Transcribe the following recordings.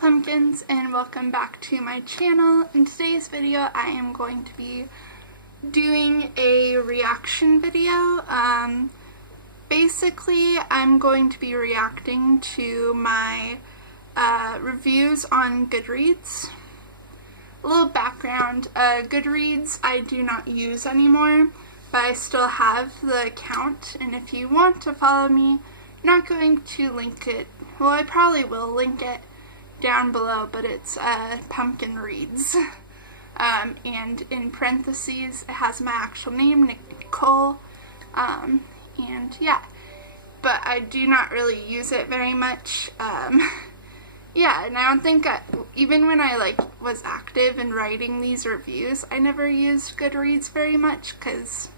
pumpkins, and welcome back to my channel. In today's video I am going to be doing a reaction video. Basically I'm going to be reacting to my reviews on Goodreads. A little background, Goodreads I do not use anymore, but I still have the account, and if you want to follow me, I'm not going to link it. Well, I probably will link it down below, but it's Pumpkin Reads. And in parentheses it has my actual name, Nicole, and yeah, but I do not really use it very much. Yeah, and I don't think even when I was active in writing these reviews, I never used Goodreads very much, because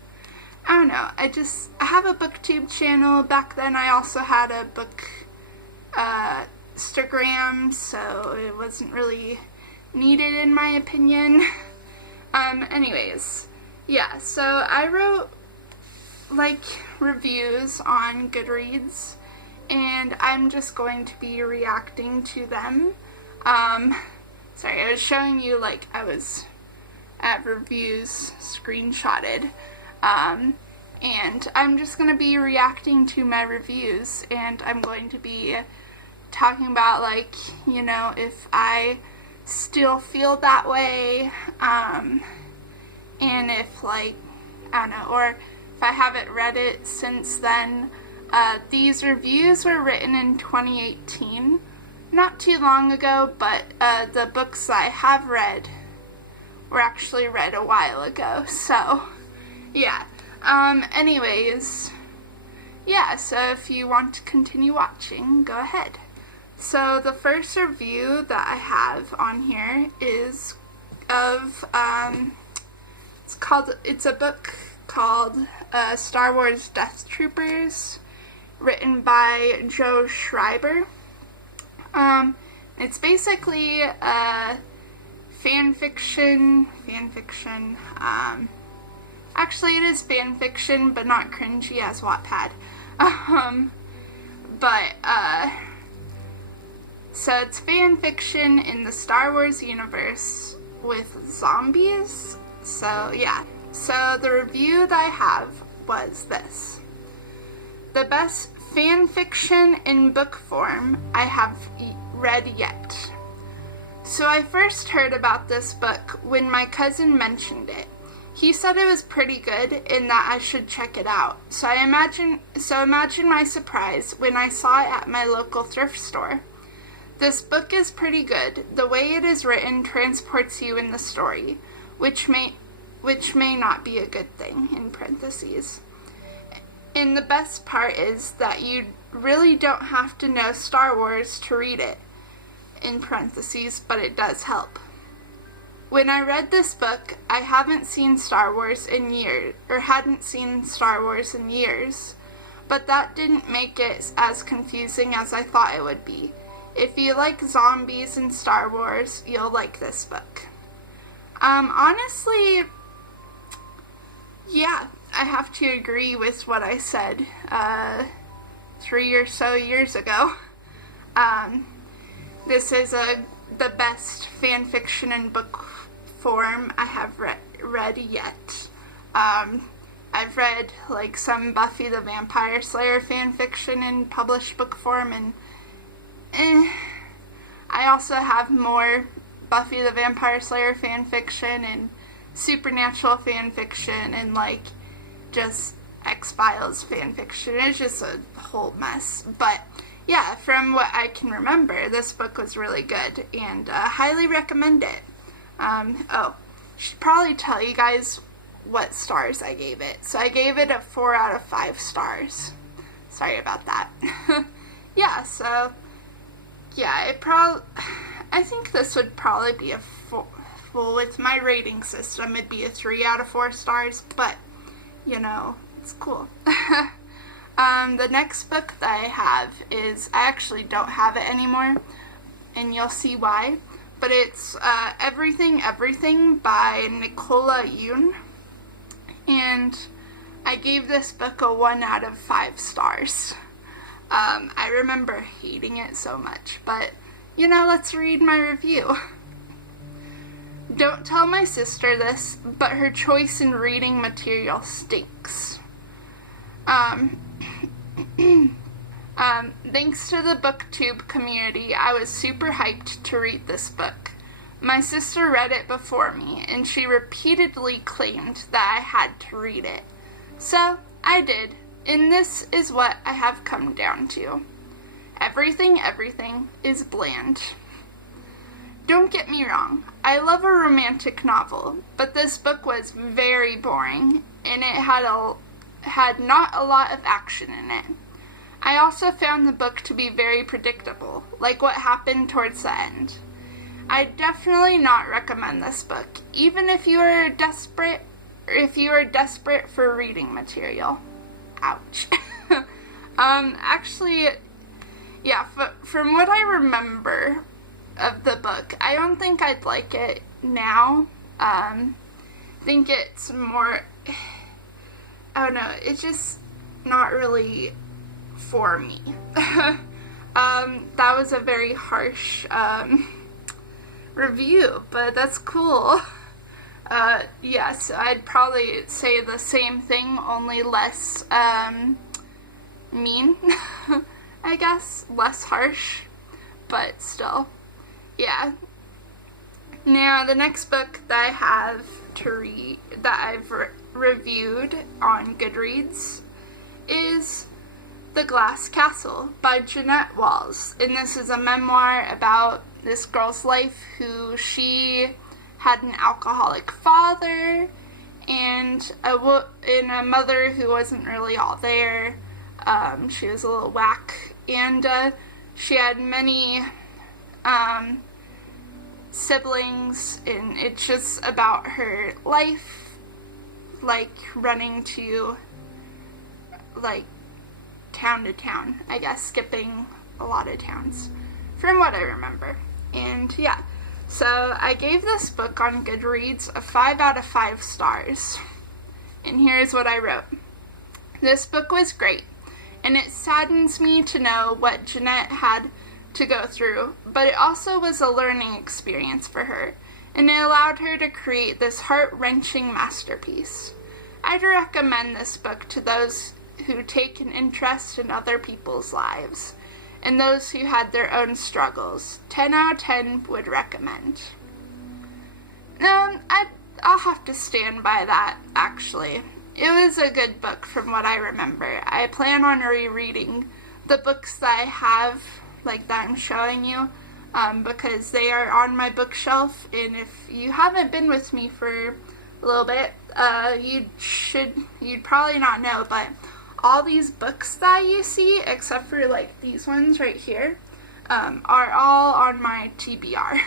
I don't know, I have a booktube channel. Back then I also had a book Instagram, so it wasn't really needed in my opinion. Anyways, yeah, so I wrote reviews on Goodreads, and I'm just going to be reacting to them. Sorry, I was showing you I was at reviews screenshotted, and I'm just going to be reacting to my reviews, and I'm going to be talking about if I still feel that way, and if I don't know, or if I haven't read it since then. These reviews were written in 2018, not too long ago, but the books I have read were actually read a while ago, so yeah. Anyways, yeah, so if you want to continue watching, go ahead. So the first review that I have on here is of, it's a book called Star Wars Death Troopers, written by Joe Schreiber. It's basically fan fiction, actually it is fan fiction, but not cringy as Wattpad. So it's fan fiction in the Star Wars universe with zombies. So yeah, so the review that I have was this: the best fan fiction in book form I have read yet. So I first heard about this book when my cousin mentioned it. He said it was pretty good and that I should check it out. So imagine my surprise when I saw it at my local thrift store. This book is pretty good. The way it is written transports you in the story, which may not be a good thing, in parentheses. And the best part is that you really don't have to know Star Wars to read it, in parentheses, but it does help. When I read this book, I hadn't seen Star Wars in years, but that didn't make it as confusing as I thought it would be. If you like zombies and Star Wars, you'll like this book. Honestly, yeah, I have to agree with what I said 3 or so years ago. This is the best fan fiction in book form I have read yet. I've read some Buffy the Vampire Slayer fan fiction in published book form, and I also have more Buffy the Vampire Slayer fan fiction and supernatural fan fiction and just X-Files fan fiction. It's just a whole mess. But yeah, from what I can remember, this book was really good, and highly recommend it. Oh, should probably tell you guys what stars I gave it. So I gave it a 4 out of 5 stars. Sorry about that. Yeah, so yeah, I think this would probably be a 4. Well, with my rating system, it'd be a 3 out of 4 stars, but you know, it's cool. The next book that I have is, I actually don't have it anymore, and you'll see why, but it's Everything by Nicola Yoon, and I gave this book a 1 out of 5 stars. I remember hating it so much, but let's read my review. Don't tell my sister this, but her choice in reading material stinks. Thanks to the BookTube community, I was super hyped to read this book. My sister read it before me, and she repeatedly claimed that I had to read it. So, I did, and this is what I have come down to. Everything is bland. Don't get me wrong, I love a romantic novel, but this book was very boring, and it had not a lot of action in it. I also found the book to be very predictable, like what happened towards the end. I definitely not recommend this book, even if you are desperate for reading material. Ouch. Actually, yeah, from what I remember of the book, I don't think I'd like it now. I think it's more, I don't know, it's just not really for me. That was a very harsh review, but that's cool. Yes, I'd probably say the same thing, only less mean, I guess, less harsh, but still, yeah. Now, the next book that I have to read, that I've reviewed on Goodreads, is The Glass Castle by Jeanette Walls, and this is a memoir about this girl's life who she had an alcoholic father and a mother who wasn't really all there. She was a little whack, and she had many siblings, and it's just about her life, like running to like town to town, I guess, skipping a lot of towns from what I remember. And yeah, so I gave this book on Goodreads a 5 out of 5 stars, and here's what I wrote. This book was great, and it saddens me to know what Jeanette had to go through, but it also was a learning experience for her, and it allowed her to create this heart-wrenching masterpiece. I'd recommend this book to those who take an interest in other people's lives, and those who had their own struggles. 10 out of 10 would recommend. I'll have to stand by that, actually. It was a good book from what I remember. I plan on rereading the books that I have, like that I'm showing you, because they are on my bookshelf, and if you haven't been with me for a little bit, you'd probably not know, but all these books that you see, except for like these ones right here, are all on my TBR.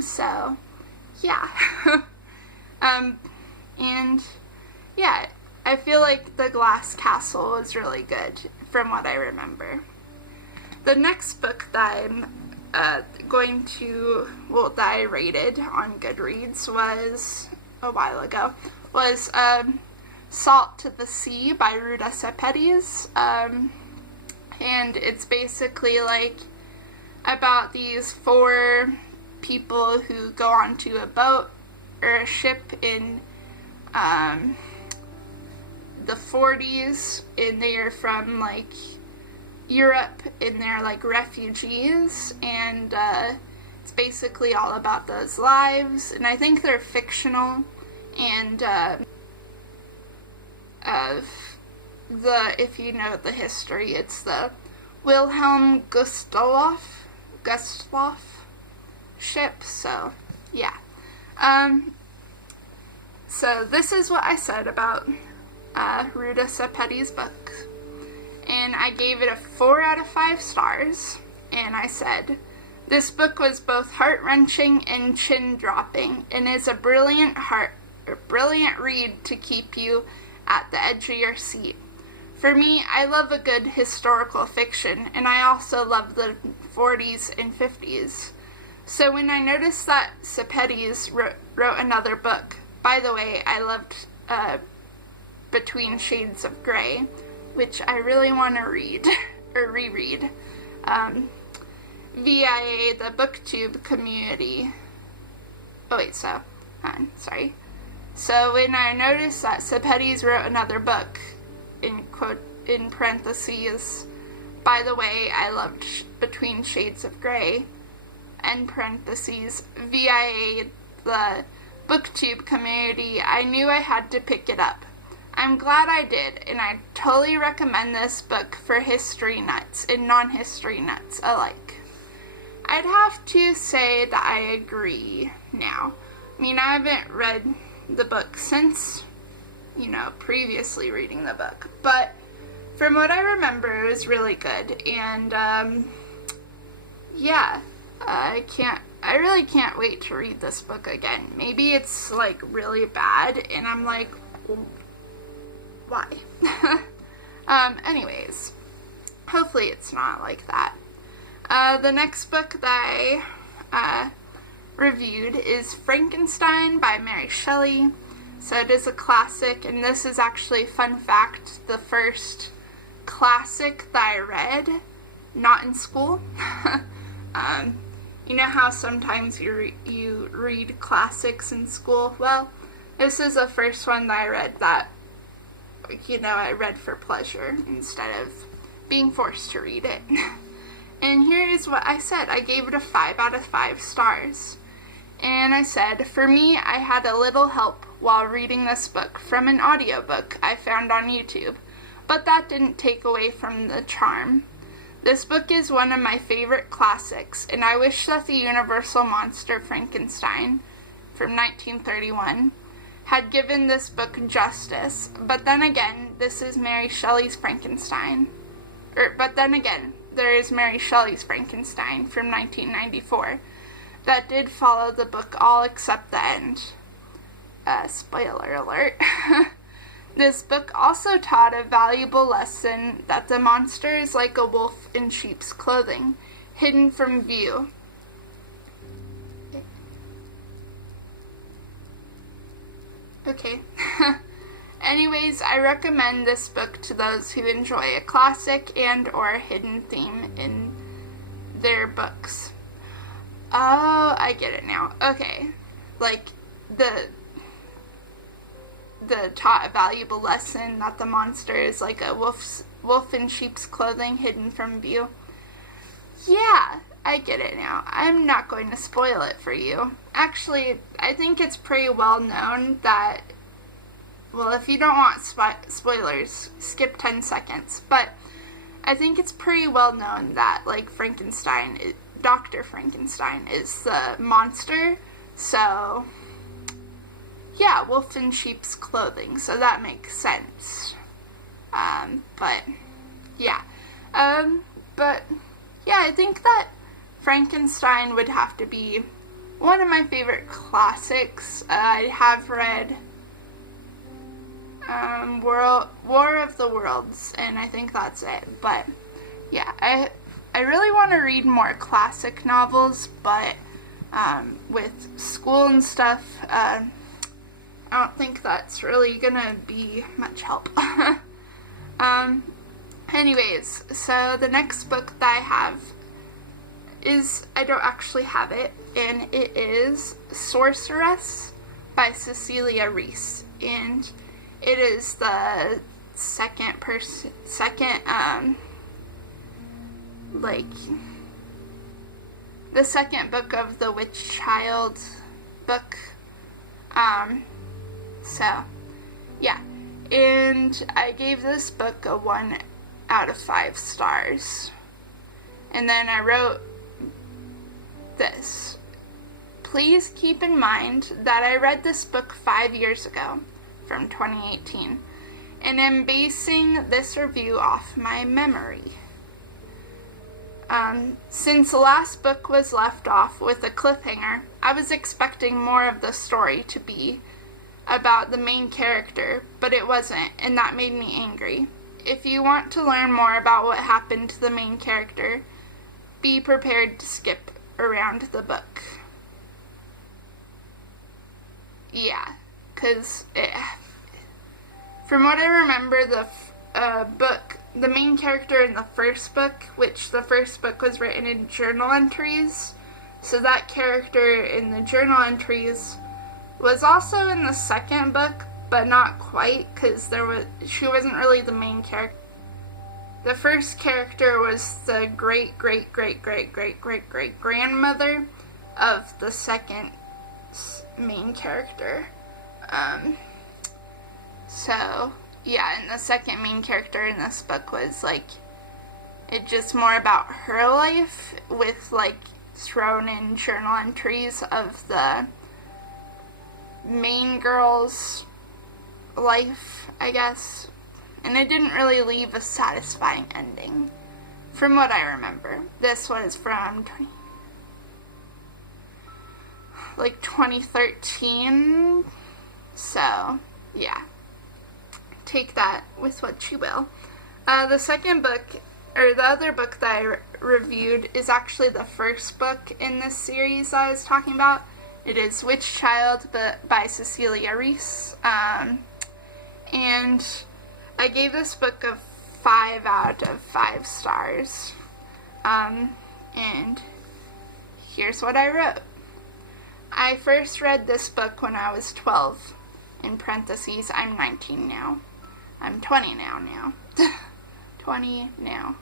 So yeah. And yeah, I feel like The Glass Castle is really good from what I remember. The next book that I'm that I rated on Goodreads was a while ago, was Salt to the Sea by Ruta Sepetys, and it's basically like about these 4 people who go onto a boat or a ship in the 40s, and they are from like Europe, and they're like refugees, and it's basically all about those lives, and I think they're fictional, and if you know the history, it's the Wilhelm Gustloff ship, so yeah. So this is what I said about Ruta Sepetys' book, and I gave it a 4 out of 5 stars, and I said, this book was both heart-wrenching and chin-dropping, and is a brilliant read to keep you at the edge of your seat. For me, I love a good historical fiction, and I also love the 40s and 50s. So when I noticed that Sepetys wrote another book, by the way, I loved Between Shades of Grey, which I really want to read, or reread. VIA, the booktube community. Oh wait, so, sorry. So when I noticed that Sepetys wrote another book, in parentheses, by the way, I loved Between Shades of Grey, end parentheses, VIA, the booktube community, I knew I had to pick it up. I'm glad I did, and I totally recommend this book for history nuts and non-history nuts alike. I'd have to say that I agree now. I mean, I haven't read the book since, previously reading the book, but from what I remember, it was really good, and, yeah, I really can't wait to read this book again. Maybe it's, really bad, and I'm like, why? Anyways, hopefully it's not like that. The next book that I reviewed is Frankenstein by Mary Shelley. So it is a classic, and this is actually, fun fact, the first classic that I read, not in school. You know how sometimes you read classics in school? Well, this is the first one that I read that, I read for pleasure instead of being forced to read it. And here is what I said. I gave it a 5 out of 5 stars. And I said, for me, I had a little help while reading this book from an audiobook I found on YouTube, but that didn't take away from the charm. This book is one of my favorite classics, and I wish that the universal monster Frankenstein from 1931 had given this book justice, but then again, this is Mary Shelley's Frankenstein. But then again, there is Mary Shelley's Frankenstein from 1994 that did follow the book all except the end. Spoiler alert. This book also taught a valuable lesson that the monster is like a wolf in sheep's clothing, hidden from view. Okay. Anyways, I recommend this book to those who enjoy a classic and or a hidden theme in their books. Oh, I get it now. Okay. The taught a valuable lesson that the monster is like a wolf in sheep's clothing hidden from view. Yeah, I get it now. I'm not going to spoil it for you. Actually, I think it's pretty well known that, well, if you don't want spoilers, skip 10 seconds. But I think it's pretty well known that, Dr. Frankenstein is the monster. So, yeah, wolf in sheep's clothing. So that makes sense. But, yeah. I think that Frankenstein would have to be one of my favorite classics. I have read War of the Worlds, and I think that's it. But yeah, I really want to read more classic novels, but with school and stuff, I don't think that's really gonna be much help. Anyways, so the next book that I have is, I don't actually have it, and it is Sorceress by Cecilia Reese, and it is the second book of the Witch Child book. So, yeah. And I gave this book a 1 out of 5 stars. And then I wrote this. Please keep in mind that I read this book 5 years ago, from 2018, and am basing this review off my memory. Since the last book was left off with a cliffhanger, I was expecting more of the story to be about the main character, but it wasn't, and that made me angry. If you want to learn more about what happened to the main character, be prepared to skip around the book. Yeah, because from what I remember, book, the main character in the first book, which the first book was written in journal entries. So that character in the journal entries was also in the second book, but not quite, because she wasn't really the main character. The first character was the great-great-great-great-great-great-great-grandmother of the second main character. So, yeah, and the second main character in this book was, like, it just more about her life with, like, thrown in journal entries of the main girl's life, I guess. And it didn't really leave a satisfying ending, from what I remember. This was from 2013, so, yeah. Take that with what you will. The second book, or the other book that I reviewed, is actually the first book in this series I was talking about. It is Witch Child by Cecilia Reese, and I gave this book a 5 out of 5 stars, and here's what I wrote. I first read this book when I was 12, in parentheses, I'm 19 now. I'm 20 now. 20 now.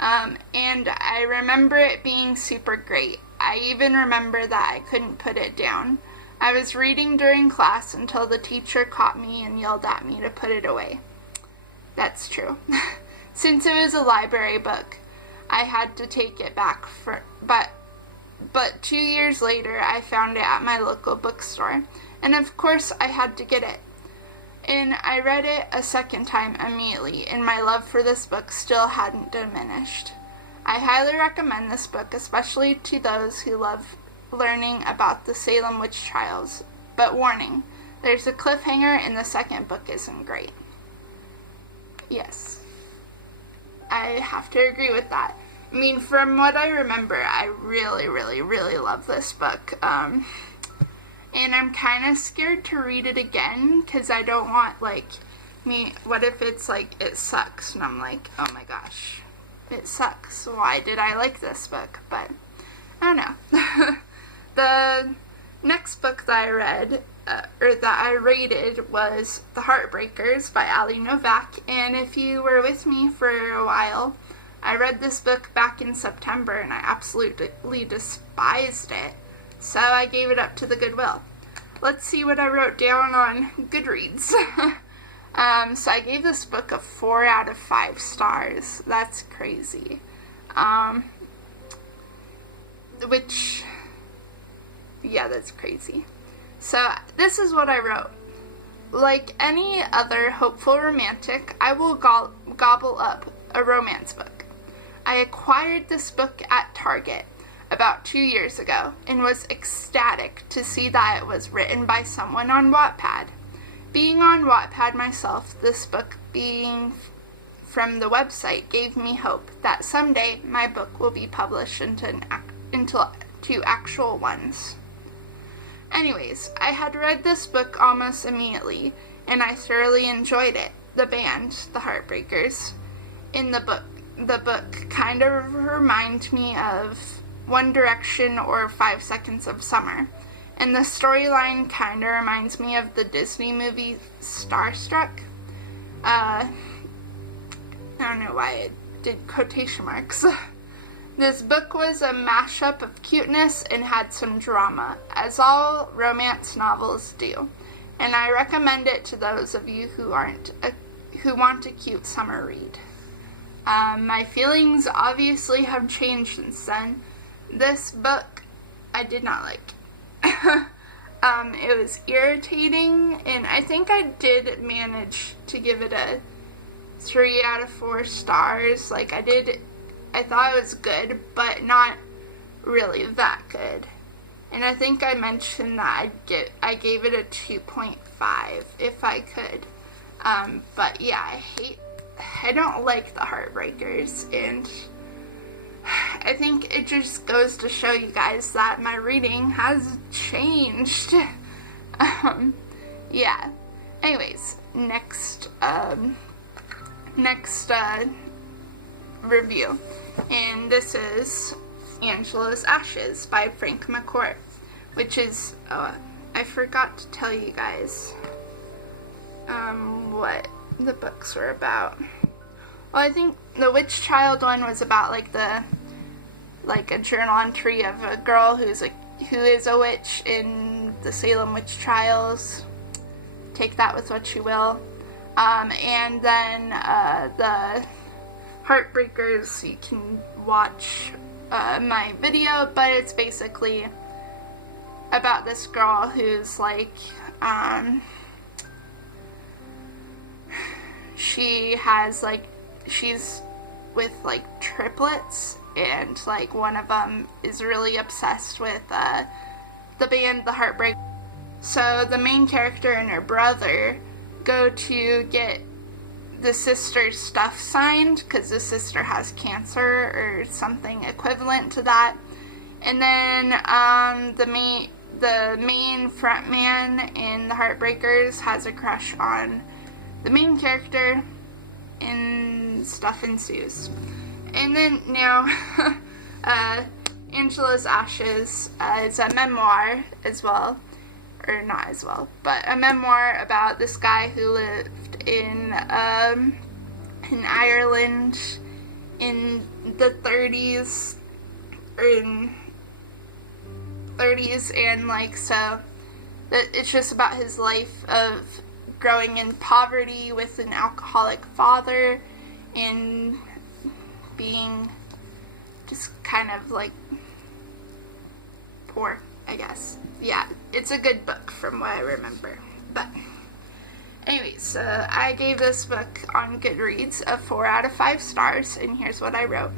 And I remember it being super great. I even remember that I couldn't put it down. I was reading during class until the teacher caught me and yelled at me to put it away. That's true. Since it was a library book, I had to take it back but 2 years later I found it at my local bookstore, and of course I had to get it. And I read it a second time immediately, and my love for this book still hadn't diminished. I highly recommend this book, especially to those who love learning about the Salem witch trials. But warning, there's a cliffhanger and the second book isn't great. Yes, I have to agree with that. I mean, from what I remember, I really, really, really love this book. And I'm kind of scared to read it again, because I don't want, what if it's, it sucks, and I'm like, oh my gosh, it sucks, why did I like this book? But, I don't know. The next book that I read, or that I rated, was The Heartbreakers by Ali Novak, and if you were with me for a while, I read this book back in September, and I absolutely despised it. So I gave it up to the Goodwill. Let's see what I wrote down on Goodreads. So I gave this book a 4 out of 5 stars. That's crazy. Yeah, that's crazy. So this is what I wrote. Like any other hopeful romantic, I will gobble up a romance book. I acquired this book at Target about 2 years ago and was ecstatic to see that it was written by someone on Wattpad. Being on Wattpad myself, this book being from the website gave me hope that someday my book will be published into actual ones. Anyways, I had read this book almost immediately, and I thoroughly enjoyed it. The band, the Heartbreakers, in the book kind of remind me of One Direction or 5 Seconds of Summer, and the storyline kind of reminds me of the Disney movie Starstruck. I don't know why I did quotation marks. This book was a mashup of cuteness and had some drama, as all romance novels do, and I recommend it to those of you who want a cute summer read. My feelings obviously have changed since then. This book I did not like. It was irritating, and I think I did manage to give it a 3 out of 4 stars. I thought it was good, but not really that good. And I think I mentioned that I gave it a 2.5 if I could. But yeah, I don't like the Heartbreakers, and I think it just goes to show you guys that my reading has changed. Yeah. Anyways, next review, and this is Angelos Ashes by Frank McCourt, which is, I forgot to tell you guys what the books were about. Well, I think the Witch Child one was about like a journal entry of a girl who is a witch in the Salem witch trials. Take that with what you will. And then the Heartbreakers, you can watch my video, but it's basically about this girl who's like, she's with like triplets, and like one of them is really obsessed with the band The Heartbreak. So the main character and her brother go to get the sister's stuff signed because the sister has cancer or something equivalent to that, and then the main front man in The Heartbreakers has a crush on the main character, and stuff ensues. And then now Angelos Ashes is a memoir as well, or not as well, but a memoir about this guy who lived in Ireland in the 30s, and like, so it's just about his life of growing in poverty with an alcoholic father and being just kind of like poor, I guess. Yeah, it's a good book from what I remember. But anyways, I gave this book on Goodreads a 4 out of 5 stars, and here's what I wrote.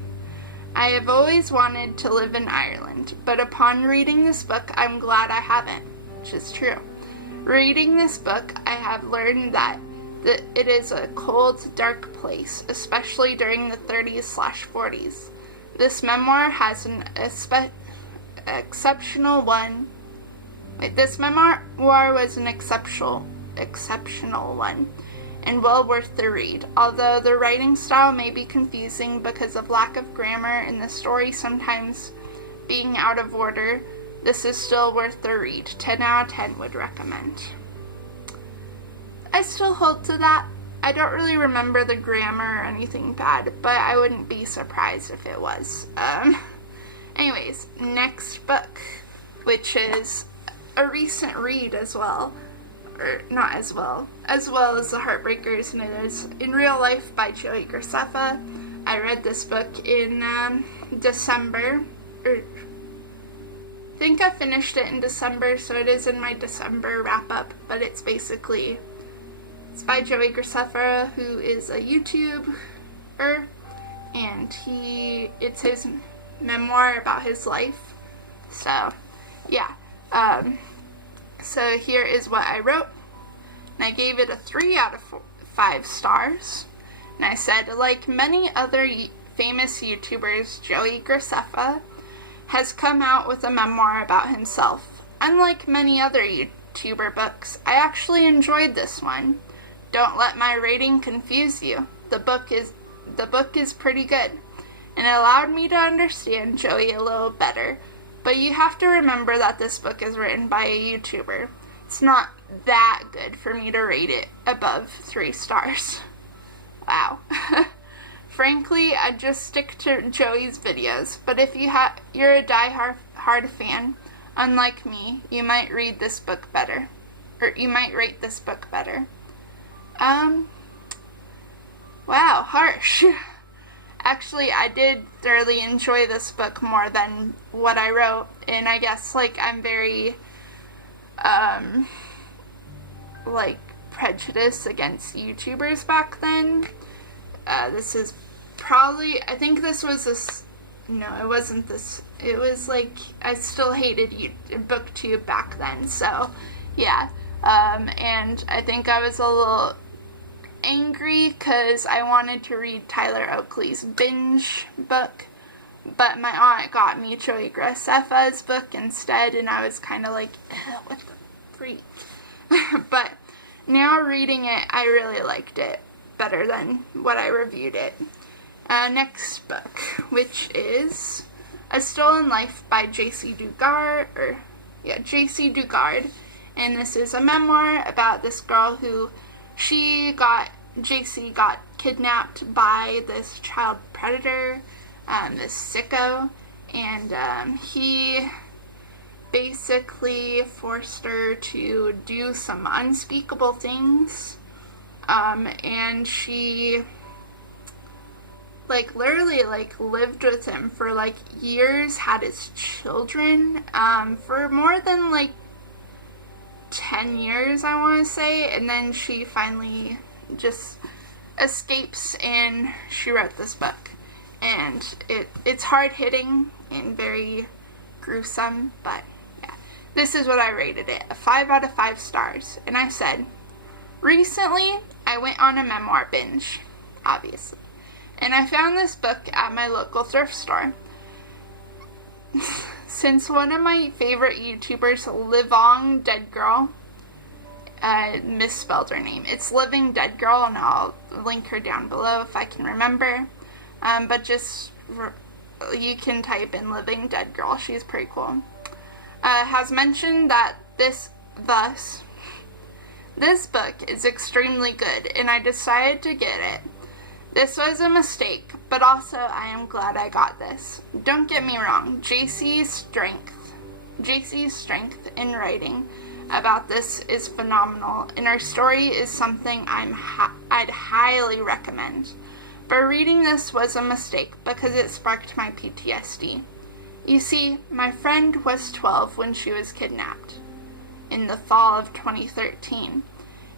I have always wanted to live in Ireland, but upon reading this book, I'm glad I haven't, which is true. Reading this book, I have learned that it is a cold, dark place, especially during the 30s/40s. This memoir has an exceptional one. This memoir was an exceptional one, and well worth the read. Although the writing style may be confusing because of lack of grammar and the story sometimes being out of order, this is still worth the read. 10 out of 10 would recommend. I still hold to that. I don't really remember the grammar or anything bad, but I wouldn't be surprised if it was. Anyways, next book, which is a recent read as well, or not as well as The Heartbreakers, and it is In Real Life by Joey Graceffa. I read this book in December, or I think I finished it in December, so it is in my December wrap-up, but it's by Joey Graceffa, who is a YouTuber, and it's his memoir about his life. So, yeah. So here is what I wrote, and I gave it a 3 out of 5 stars, and I said, like many other famous YouTubers, Joey Graceffa has come out with a memoir about himself. Unlike many other YouTuber books, I actually enjoyed this one. Don't let my rating confuse you. The book is pretty good, and it allowed me to understand Joey a little better. But you have to remember that this book is written by a YouTuber. It's not that good for me to rate it above 3 stars. Wow. Frankly, I'd just stick to Joey's videos, but if you're a die-hard fan, unlike me, you might read this book better. Or you might rate this book better. Wow, harsh. Actually, I did thoroughly enjoy this book more than what I wrote, and I guess, like, I'm very, prejudiced against YouTubers back then. This is probably, I think this was no, it wasn't this, it was, like, I still hated BookTube back then, so, yeah, and I think I was a little angry because I wanted to read Tyler Oakley's Binge book, but my aunt got me Joey Graceffa's book instead, and I was kind of like, what the freak? But Now reading it, I really liked it better than what I reviewed it. Next book, which is A Stolen Life by J.C. Dugard, and this is a memoir about this girl who J.C. got kidnapped by this child predator, this sicko, and he basically forced her to do some unspeakable things, and she literally lived with him for years, had his children for more than 10 years, I want to say, and then she finally just escapes and she wrote this book. And it's hard-hitting and very gruesome, but yeah. This is what I rated it, a 5 out of 5 stars. And I said, recently I went on a memoir binge, obviously. And I found this book at my local thrift store. Since one of my favorite YouTubers, Living Dead Girl, misspelled her name. It's Living Dead Girl, and I'll link her down below if I can remember. But you can type in Living Dead Girl. She's pretty cool. Has mentioned that this book is extremely good, and I decided to get it. This was a mistake, but also I am glad I got this. Don't get me wrong, JC's strength in writing about this is phenomenal, and her story is something I'd highly recommend. But reading this was a mistake because it sparked my PTSD. You see, my friend was 12 when she was kidnapped in the fall of 2013.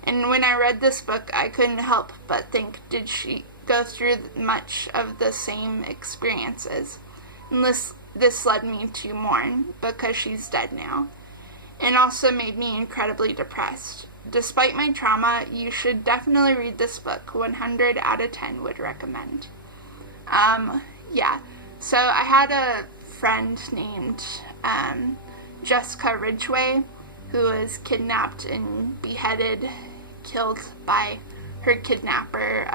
And when I read this book, I couldn't help but think, did she go through much of the same experiences? And this led me to mourn because she's dead now. And also made me incredibly depressed. Despite my trauma, you should definitely read this book. 100 out of 10 would recommend. Yeah. So I had a friend named Jessica Ridgway who was kidnapped and beheaded, killed by her kidnapper.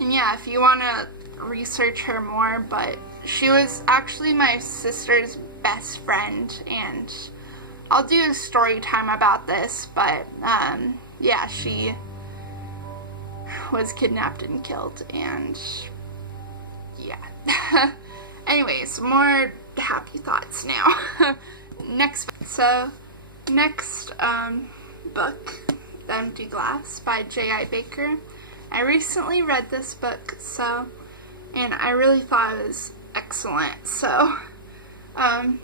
And yeah, if you want to research her more, but she was actually my sister's best friend, and I'll do a story time about this, but yeah, she was kidnapped and killed, and yeah. Anyways, more happy thoughts now. Next book, The Empty Glass by J.I. Baker. I recently read this book, and I really thought it was excellent, and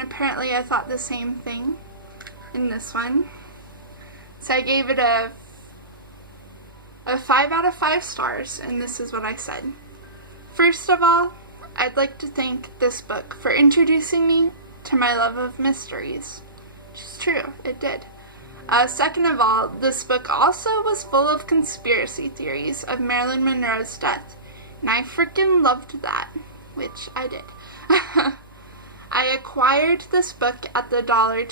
apparently I thought the same thing in this one. So I gave it a 5 out of 5 stars, and this is what I said. First of all, I'd like to thank this book for introducing me to my love of mysteries. Which is true, it did. Second of all, this book also was full of conspiracy theories of Marilyn Monroe's death, and I freaking loved that, which I did. I acquired this book at the dollar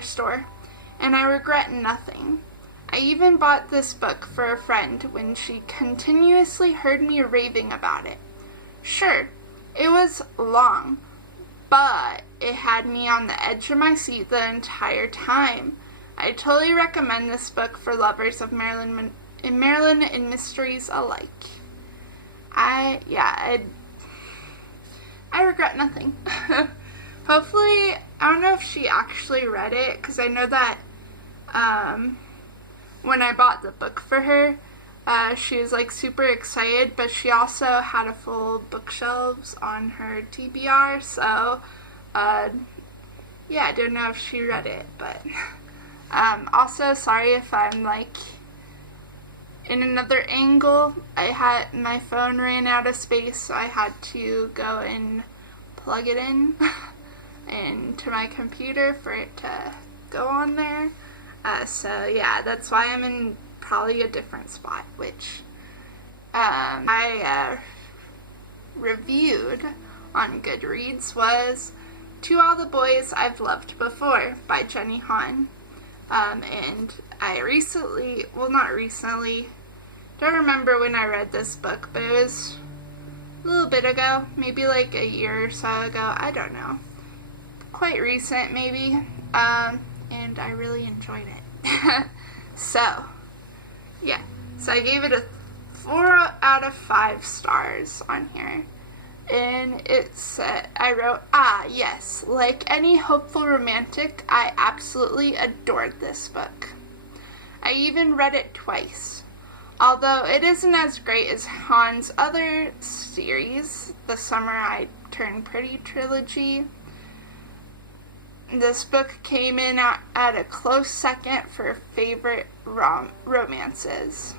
store, and I regret nothing. I even bought this book for a friend when she continuously heard me raving about it. Sure, it was long, but it had me on the edge of my seat the entire time. I totally recommend this book for lovers of Marilyn and mysteries alike. I regret nothing. Hopefully, I don't know if she actually read it, because I know that when I bought the book for her, she was super excited, but she also had a full bookshelves on her TBR, so yeah, I don't know if she read it, but also sorry if I'm in another angle. My phone ran out of space, so I had to go and plug it in into my computer for it to go on there. So yeah, that's why I'm in probably a different spot, which I reviewed on Goodreads was To All the Boys I've Loved Before by Jenny Han. And I not recently, don't remember when I read this book, but it was a little bit ago, maybe like a year or so ago, I don't know. Quite recent, maybe. And I really enjoyed it. So, yeah. So I gave it a 4 out of 5 stars on here. And it said, I wrote, yes, like any hopeful romantic, I absolutely adored this book. I even read it twice. Although it isn't as great as Han's other series, the Summer I Turned Pretty trilogy, this book came in at a close second for favorite romances.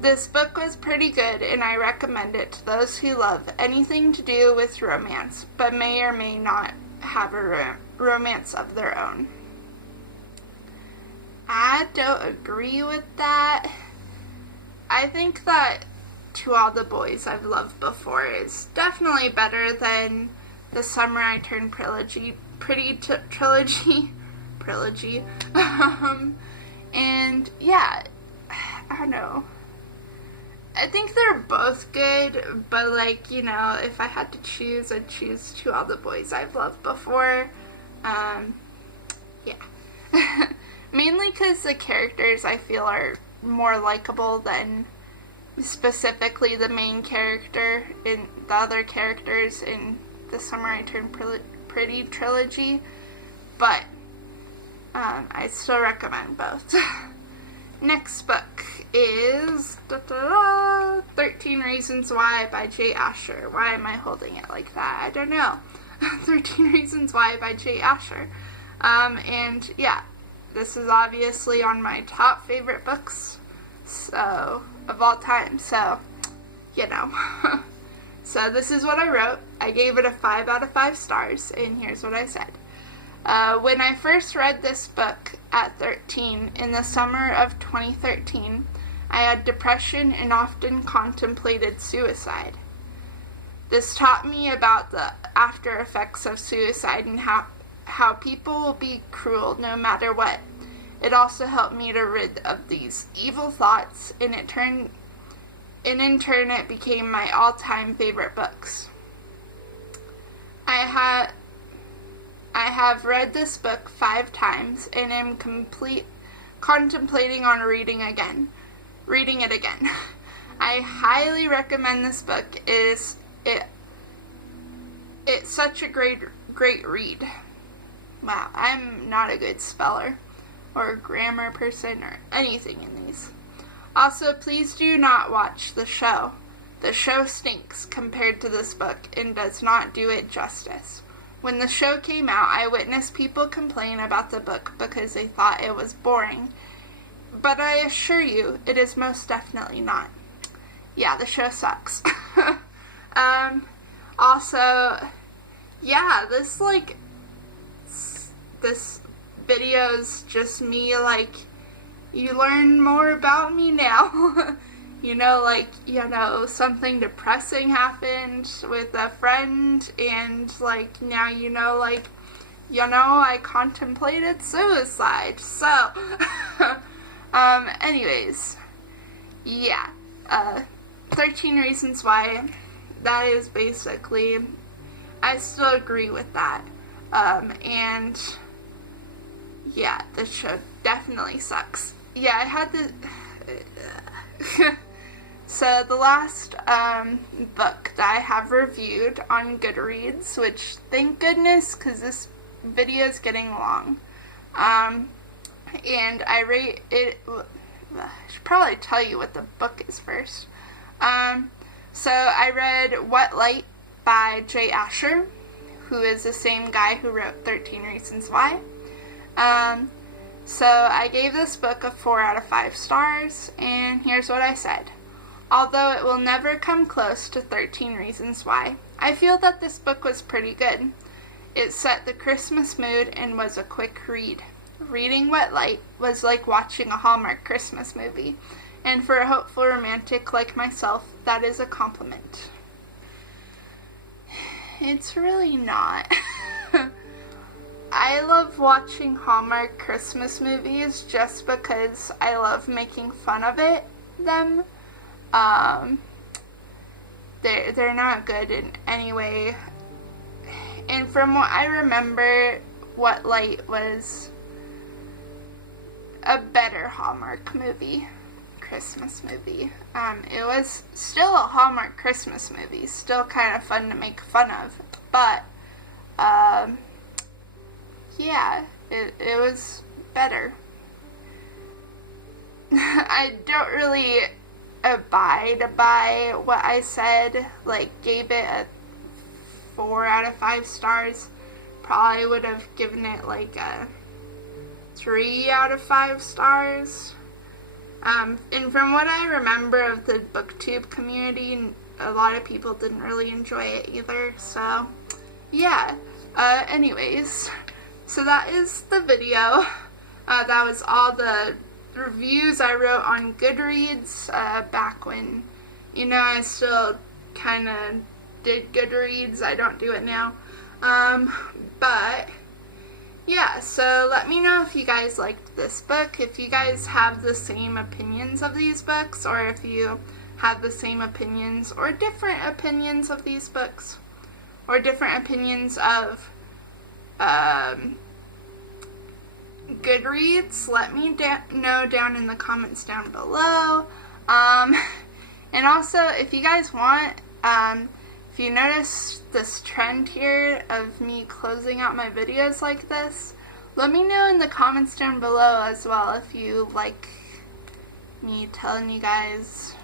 This book was pretty good, and I recommend it to those who love anything to do with romance, but may or may not have a romance of their own. I don't agree with that. I think that To All the Boys I've Loved Before is definitely better than the Summer I Turned Pretty trilogy. And yeah, I don't know. I think they're both good, but like, you know, if I had to choose, I'd choose To All the Boys I've Loved Before. Yeah. Mainly because the characters I feel are more likable than specifically the main character in the other characters in the Summer I Turned Pretty trilogy, but I still recommend both. Next book is 13 Reasons Why by J. Asher. Why am I holding it like that? I don't know. 13 Reasons Why by J. Asher. And yeah, this is obviously on my top favorite books of all time, so, you know. So this is what I wrote. I gave it a 5 out of 5 stars, and here's what I said. When I first read this book at 13 in the summer of 2013, I had depression and often contemplated suicide. This taught me about the after effects of suicide and how people will be cruel no matter what. It also helped me to rid of these evil thoughts, and in turn it became my all-time favorite books. I have read this book 5 times and am contemplating on reading it again. I highly recommend this book. It's such a great read. Wow, I'm not a good speller or grammar person or anything in these. Also, please do not watch the show. The show stinks compared to this book and does not do it justice. When the show came out, I witnessed people complain about the book because they thought it was boring. But I assure you, it is most definitely not. Yeah, the show sucks. Also, yeah, this video's just me, like, you learn more about me now. Something depressing happened with a friend, and, I contemplated suicide. So, anyways, yeah, 13 Reasons Why, that is basically, I still agree with that, and, yeah, the show definitely sucks. Yeah, I had to, so the last book that I have reviewed on Goodreads, which thank goodness, because this video is getting long, and I rate it, I should probably tell you what the book is first. So I read What Light by J. Asher, who is the same guy who wrote 13 Reasons Why. So I gave this book a 4 out of 5 stars, and here's what I said. Although it will never come close to 13 Reasons Why, I feel that this book was pretty good. It set the Christmas mood and was a quick read. Reading What Light was like watching a Hallmark Christmas movie, and for a hopeful romantic like myself, that is a compliment. It's really not. I love watching Hallmark Christmas movies just because I love making fun of them. They're not good in any way. And from what I remember, What Light was a better Hallmark movie, Christmas movie. It was still a Hallmark Christmas movie, still kind of fun to make fun of, but yeah, it was better. I don't really abide by what I said, like gave it a 4 out of 5 stars. Probably would have given it like a 3 out of 5 stars. And from what I remember of the booktube community, a lot of people didn't really enjoy it either, so yeah. Anyways, so that is the video. That was all the reviews I wrote on Goodreads back when, you know, I still kind of did Goodreads. I don't do it now. But yeah, so let me know if you guys liked this book, if you guys have the same opinions of these books, or if you have the same opinions or different opinions of these books, or different opinions of Goodreads. Let me know down in the comments down below. And also, if you guys want, if you notice this trend here of me closing out my videos like this, let me know in the comments down below as well if you like me telling you guys,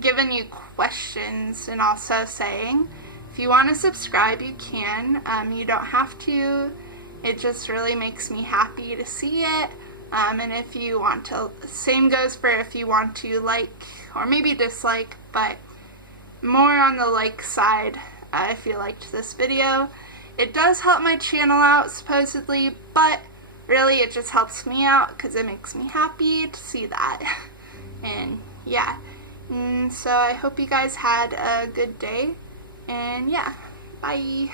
giving you questions, and also saying if you want to subscribe you can. You don't have to. It just really makes me happy to see it. And if you want to, same goes for if you want to like or maybe dislike, but more on the like side if you liked this video. It does help my channel out supposedly, but really it just helps me out because it makes me happy to see that. And yeah, so I hope you guys had a good day, and yeah, bye.